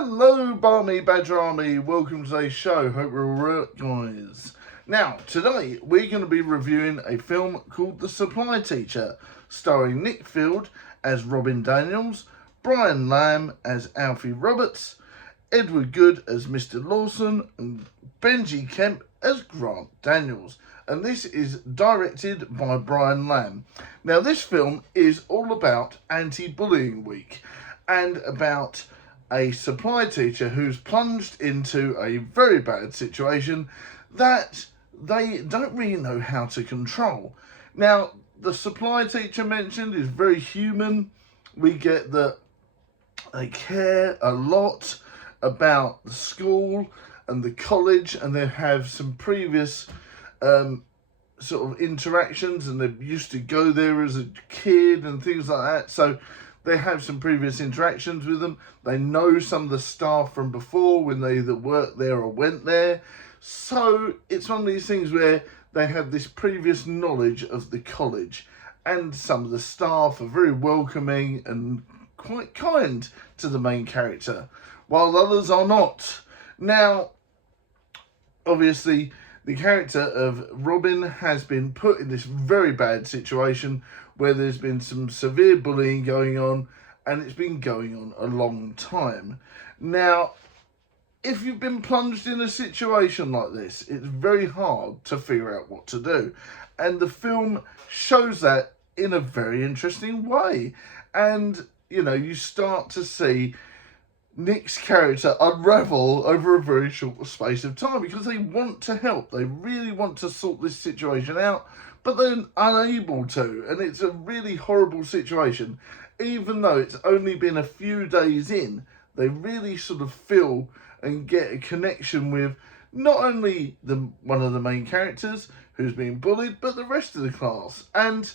Hello, Barmy Badger Army. Welcome to today's show. Hope we're all right, guys. Now, today we're going to be reviewing a film called The Supply Teacher, starring Nick Field as Robin Daniels, Bryan Lamb as Alfie Roberts, Edward Good as Mr. Lauson, and Benjy Kemp as Grant Daniels. And this is directed by Bryan Lamb. Now, this film is all about Anti-Bullying Week and about a supply teacher who's plunged into a very bad situation that they don't really know how to control. Now, the supply teacher mentioned is very human. We get that they care a lot about the school and the college, and they have some previous sort of interactions, and they used to go there as a kid and things like that. So they have some previous interactions with them. They know some of the staff from before when they either worked there or went there. So it's one of these things where they have this previous knowledge of the college, and some of the staff are very welcoming and quite kind to the main character, while others are not. Now, obviously, the character of Robin has been put in this very bad situation where there's been some severe bullying going on, and it's been going on a long time. Now, if you've been plunged in a situation like this, it's very hard to figure out what to do. And the film shows that in a very interesting way. And, you know, you start to see Nick's character unravel over a very short space of time, because they want to help. They really want to sort this situation out, but they're unable to. And it's a really horrible situation. Even though it's only been a few days in, they really sort of feel and get a connection with not only one of the main characters who's being bullied, but the rest of the class. And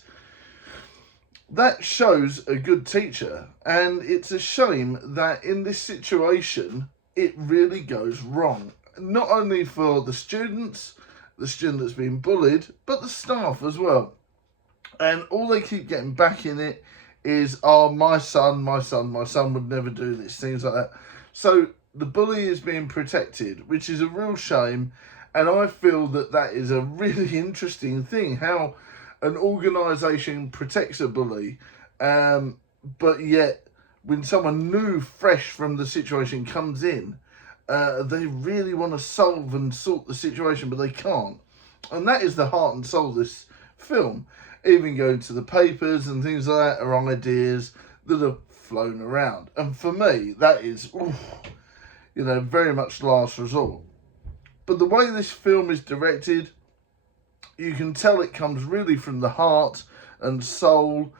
that shows a good teacher, and it's a shame that in this situation it really goes wrong. Not only for the student that's being bullied, but the staff as well. And all they keep getting back in it is, oh, my son would never do this, things like that. So the bully is being protected, which is a real shame. And I feel that that is a really interesting thing, how an organisation protects a bully, but yet when someone new, fresh from the situation comes in, they really want to solve and sort the situation, but they can't. And that is the heart and soul of this film. Even going to the papers and things like that are ideas that are flown around. And for me, that is, you know, very much last resort. But the way this film is directed, you can tell it comes really from the heart and soul.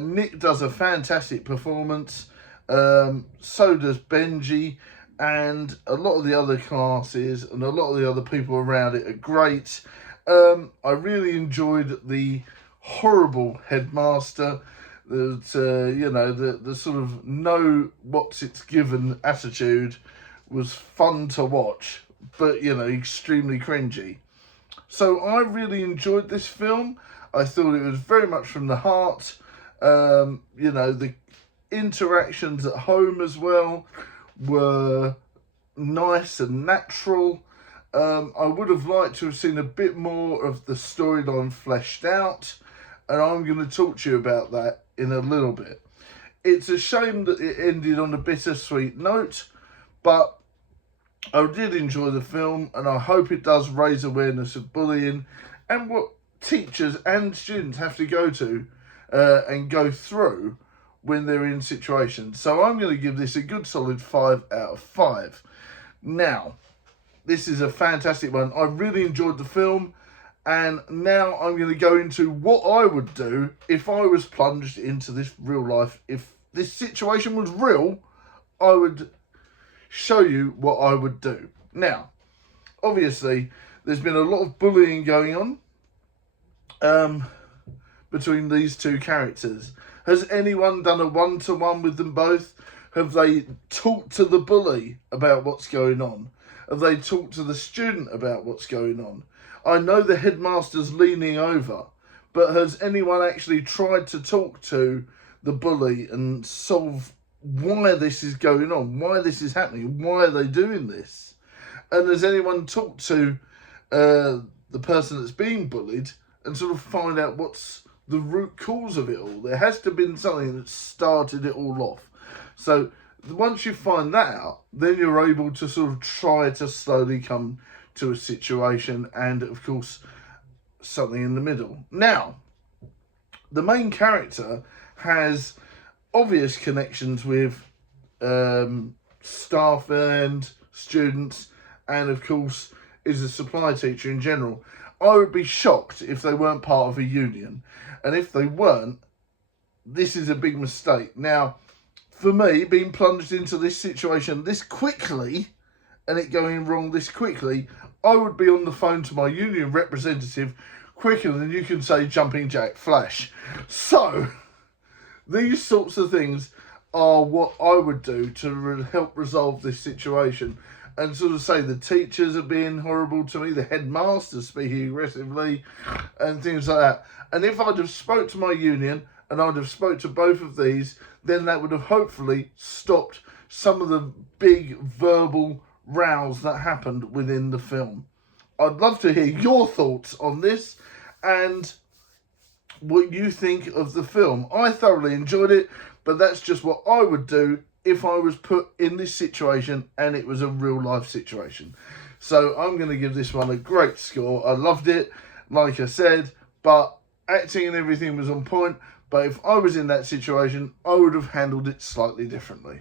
Nick does a fantastic performance. So does Benjy. And a lot of the other classes and a lot of the other people around it are great. I really enjoyed the horrible headmaster. That, you know, the sort of know what's it's given attitude was fun to watch, but, you know, extremely cringy. So I really enjoyed this film. I thought it was very much from the heart. You know, the interactions at home as well were nice and natural. I would have liked to have seen a bit more of the storyline fleshed out, and I'm going to talk to you about that in a little bit. It's a shame that it ended on a bittersweet note, but I did enjoy the film, and I hope it does raise awareness of bullying and what teachers and students have to go to and go through when they're in situations. So I'm going to give this a good solid 5 out of 5. Now, this is a fantastic one. I really enjoyed the film, and now I'm going to go into what I would do if I was plunged into this real life. If this situation was real, I would show you what I would do. Now, obviously, there's been a lot of bullying going on between these two characters. Has anyone done a one-to-one with them both? Have they talked to the bully about what's going on? Have they talked to the student about what's going on? I know the headmaster's leaning over, but has anyone actually tried to talk to the bully and solve why this is going on, why this is happening, why are they doing this? And has anyone talked to the person that's being bullied and sort of find out what's the root cause of it all? There has to have been something that started it all off. So once you find that out, then you're able to sort of try to slowly come to a situation and, of course, something in the middle. Now, the main character has obvious connections with staff and students, and of course is a supply teacher in general. I would be shocked if they weren't part of a union, and if they weren't, this is a big mistake. Now, for me, being plunged into this situation this quickly and it going wrong this quickly, I would be on the phone to my union representative quicker than you can say jumping jack flash. So these sorts of things are what I would do to help resolve this situation, and sort of say the teachers are being horrible to me, the headmaster's speaking aggressively, and things like that. And if I'd have spoke to my union and I'd have spoke to both of these, then that would have hopefully stopped some of the big verbal rows that happened within the film. I'd love to hear your thoughts on this and what you think of the film. I thoroughly enjoyed it, but that's just what I would do if I was put in this situation and it was a real life situation. So I'm going to give this one a great score. I loved it, like I said, but acting and everything was on point. But if I was in that situation, I would have handled it slightly differently.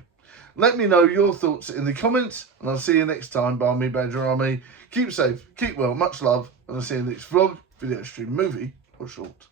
Let me know your thoughts in the comments, and I'll see you next time. By me, Badger Army. Keep safe, keep well, much love, and I'll see you in the next vlog, video, stream, movie, or short.